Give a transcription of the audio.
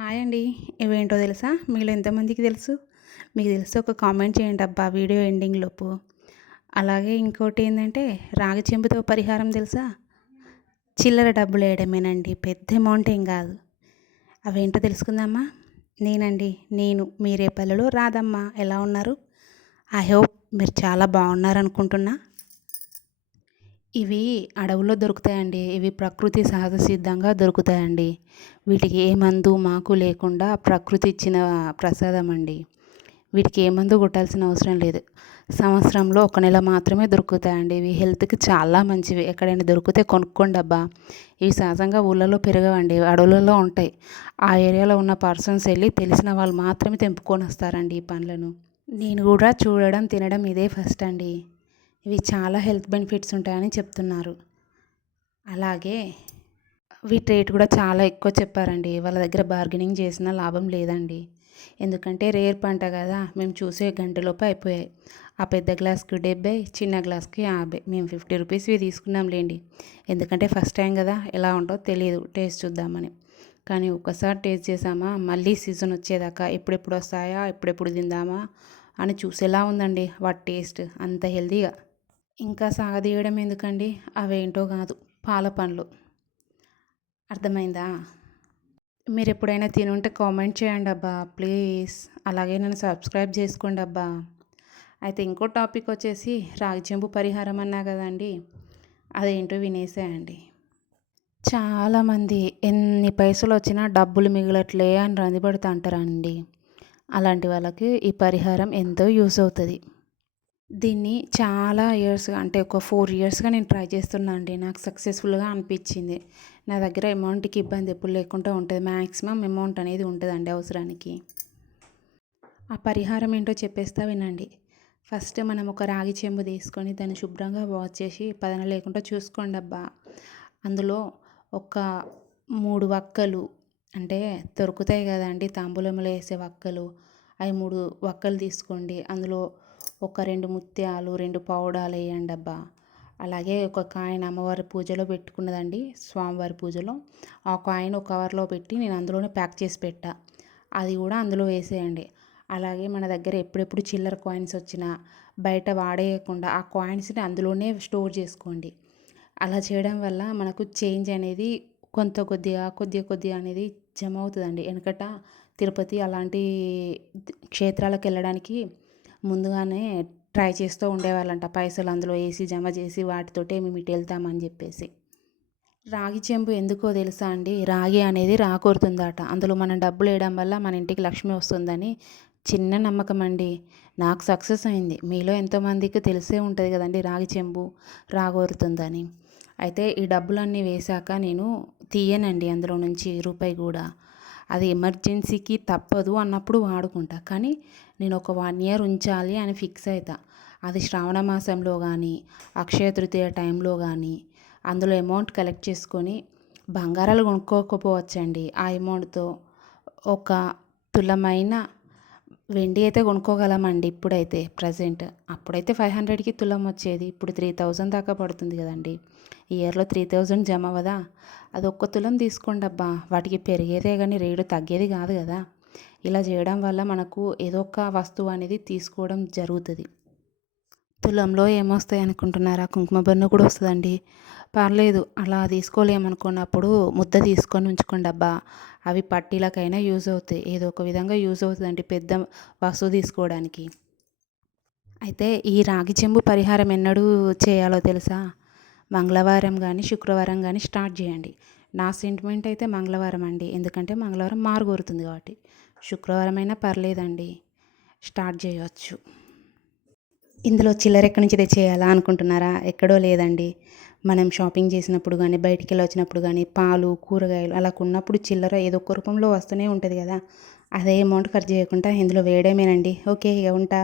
Hi అండి. ఇవేంటో తెలుసా? మీలో ఎంతమందికి తెలుసు? మీకు తెలిస్తే ఒక కామెంట్ చేయండి అబ్బా వీడియో ఎండింగ్ లోపు. అలాగే ఇంకోటి ఏందంటే రాగి చెంబుతో పరిహారం తెలుసా? చిల్లర డబ్బులేయడమేనండి. పెద్ద అమౌంట్ ఏం కాదు. అవేంటో తెలుసుకుందామా? నేను మీ రేపల్లెలో రాధమ్మ. ఎలా ఉన్నారు? ఐ హోప్ మీరు చాలా బాగున్నారనుకుంటున్నా. ఇవి అడవుల్లో దొరుకుతాయండి. ఇవి ప్రకృతి సహజ సిద్ధంగా దొరుకుతాయండి. వీటికి ఏ మందు మాకు లేకుండా ప్రకృతి ఇచ్చిన ప్రసాదం అండి. వీటికి ఏ మందు కొట్టాల్సిన అవసరం లేదు. సంవత్సరంలో ఒక నెల మాత్రమే దొరుకుతాయండి. ఇవి హెల్త్‌కి చాలా మంచివి. ఎక్కడైనా దొరికితే కొనుక్కోండి అబ్బా. ఇవి సహజంగా ఊళ్ళలో పెరగవండి. అడవులలో ఉంటాయి. ఆ ఏరియాలో ఉన్న పర్సన్స్ వెళ్ళి తెలిసిన వాళ్ళు మాత్రమే తెంపుకొని వస్తారండి ఈ పండ్లను. నేను కూడా చూడడం, తినడం ఇదే ఫస్ట్ అండి. ఇవి చాలా హెల్త్ బెనిఫిట్స్ ఉంటాయని చెప్తున్నారు. అలాగే వీటి రేట్ కూడా చాలా ఎక్కువ చెప్పారండి. వాళ్ళ దగ్గర బార్గెనింగ్ చేసినా లాభం లేదండి. ఎందుకంటే రేర్ పంట కదా, మేము చూసే గంటలోపు అయిపోయాయి. ఆ పెద్ద గ్లాస్కి 70, చిన్న గ్లాస్కి 50. మేము 50 రూపీస్వి తీసుకున్నాంలేండి. ఎందుకంటే ఫస్ట్ టైం కదా, ఎలా ఉంటుందో తెలియదు, టేస్ట్ చూద్దామని. కానీ ఒక్కసారి టేస్ట్ చేసామా మళ్ళీ సీజన్ వచ్చేదాకా ఎప్పుడెప్పుడు వస్తాయా, ఎప్పుడెప్పుడు తిందామా అని చూసేలా ఉందండి వాటి టేస్ట్ అంత హెల్తీగా. ఇంకా సాగదీయడం ఎందుకండి, అవేంటో కాదు, పాల పండ్లు. అర్థమైందా? మీరు ఎప్పుడైనా తినుంటే కామెంట్ చేయండి అబ్బా ప్లీజ్. అలాగే నన్ను సబ్స్క్రైబ్ చేసుకోండి అబ్బా. అయితే ఇంకో టాపిక్ వచ్చేసి రాగి చెంబు పరిహారం అన్నా కదండి, అదేంటో వినేసేయండి. చాలామంది ఎన్ని పైసలు వచ్చినా డబ్బులు మిగలట్లే అని రందిపడుతూ అంటారండి. అలాంటి వాళ్ళకి ఈ పరిహారం ఎంతో యూస్ అవుతుంది. దీన్ని చాలా ఇయర్స్‌గా అంటే ఒక 4 ఇయర్స్‌గా నేను ట్రై చేస్తున్నా అండి. నాకు సక్సెస్‌ఫుల్‌గా అనిపించింది. నా దగ్గర అమౌంట్‌కి ఇబ్బంది ఎప్పుడు లేకుండా ఉంటది. మ్యాక్సిమం అమౌంట్ అనేది ఉంటదండి అవసరానికి. ఆ పరిహారం ఏంటో చెప్పేస్తా వినండి. ఫస్ట్ మనం ఒక రాగి చెంబు తీసుకొని దాన్ని శుభ్రంగా వాష్ చేసి పదన లేకుండా చూసుకోండబ్బా. అందులో ఒక 3 వక్కలు అంటే దొరుకుతాయి కదండీ తాంబూలంలో వేసే వక్కలు. అవి 3 వక్కలు తీసుకోండి. అందులో ఒక 2 ముత్యాలు, 2 పౌడాలు వేయండబ్బా. అలాగే ఒక కాయిన్ అమ్మవారి పూజలో పెట్టుకున్నదండి, స్వామివారి పూజలో. ఆ కాయిన్ ఒక కవర్లో పెట్టి నేను అందులోనే ప్యాక్ చేసి పెట్టా. అది కూడా అందులో వేసేయండి. అలాగే మన దగ్గర ఎప్పుడెప్పుడు చిల్లర కాయిన్స్ వచ్చినా బయట వాడేయకుండా ఆ కాయిన్స్ని అందులోనే స్టోర్ చేసుకోండి. అలా చేయడం వల్ల మనకు చేంజ్ అనేది కొద్దిగా అనేది జమ అవుతుందండి. వెనకట తిరుపతి అలాంటి క్షేత్రాలకు వెళ్ళడానికి ముందుగానే ట్రై చేస్తూ ఉండేవాళ్ళంట. పైసలు అందులో వేసి జమ చేసి వాటితోటే మేము ఇటు వెళ్తామని చెప్పేసి. రాగి చెంబు ఎందుకో తెలుసా అండి? రాగి అనేది రాకొరుతుందట. అందులో మనం డబ్బులు వేయడం వల్ల మన ఇంటికి లక్ష్మి వస్తుందని చిన్న నమ్మకం అండి. నాకు సక్సెస్ అయింది. మీలో ఎంతోమందికి తెలిసే ఉంటుంది కదండి రాగి చెంబు రాగోరుతుందని. అయితే ఈ డబ్బులన్నీ వేశాక నేను తీయనండి అందులో నుంచి రూపాయి కూడా. అది ఎమర్జెన్సీకి తప్పదు అన్నప్పుడు వాడుకుంటా. కానీ నేను ఒక 1 ఇయర్ ఉంచాలి అని ఫిక్స్ అవుతా. అది శ్రావణ మాసంలో కానీ, అక్షయ తృతీయ టైంలో కానీ అందులో అమౌంట్ కలెక్ట్ చేసుకొని బంగారాలు కొనుక్కోకపోవచ్చండి. ఆ అమౌంట్తో ఒక తులమైన వెండి అయితే కొనుక్కోగలమండి ఇప్పుడైతే ప్రజెంట్. అప్పుడైతే 500కి తులం వచ్చేది. ఇప్పుడు 3000 దాకా పడుతుంది కదండి. ఇయర్లో 3000 జమ అవ్వదా? అది ఒక్క తులం తీసుకోండి అబ్బా. వాటికి పెరిగేదే కానీ రేటు తగ్గేది కాదు కదా. ఇలా చేయడం వల్ల మనకు ఏదో ఒక వస్తువు అనేది తీసుకోవడం జరుగుతుంది. తులంలో ఏమొస్తాయి అనుకుంటున్నారా? కుంకుమ బన్ను కూడా వస్తుందండి. పర్లేదు, అలా తీసుకోలేమనుకున్నప్పుడు ముద్ద తీసుకొని ఉంచుకోండి అబ్బా. అవి పట్టీలకైనా యూజ్ అవుతాయి. ఏదో ఒక విధంగా యూజ్ అవుతుందండి పెద్ద వస్తువు తీసుకోవడానికి. అయితే ఈ రాగి చెంబు పరిహారం ఎన్నడూ చేయాలో తెలుసా? మంగళవారం కానీ శుక్రవారం కానీ స్టార్ట్ చేయండి. నా సెంటిమెంట్ అయితే మంగళవారం అండి. ఎందుకంటే మంగళవారం మారుగోరుతుంది కాబట్టి. శుక్రవారం అయినా పర్లేదండి, స్టార్ట్ చేయవచ్చు. ఇందులో చిల్లర ఎక్కడి నుంచి తెచ్చేయాలా అనుకుంటున్నారా? ఎక్కడో లేదండి. మనం షాపింగ్ చేసినప్పుడు కానీ, బయటికెళ్ళి వచ్చినప్పుడు కానీ, పాలు, కూరగాయలు అలా కొన్నప్పుడు చిల్లర ఏదో ఒక రూపంలో వస్తూనే ఉంటుంది కదా. అదే అమౌంట్ ఖర్చు చేయకుండా ఇందులో వేయడమేనండి. ఓకే, ఇక ఉంటా.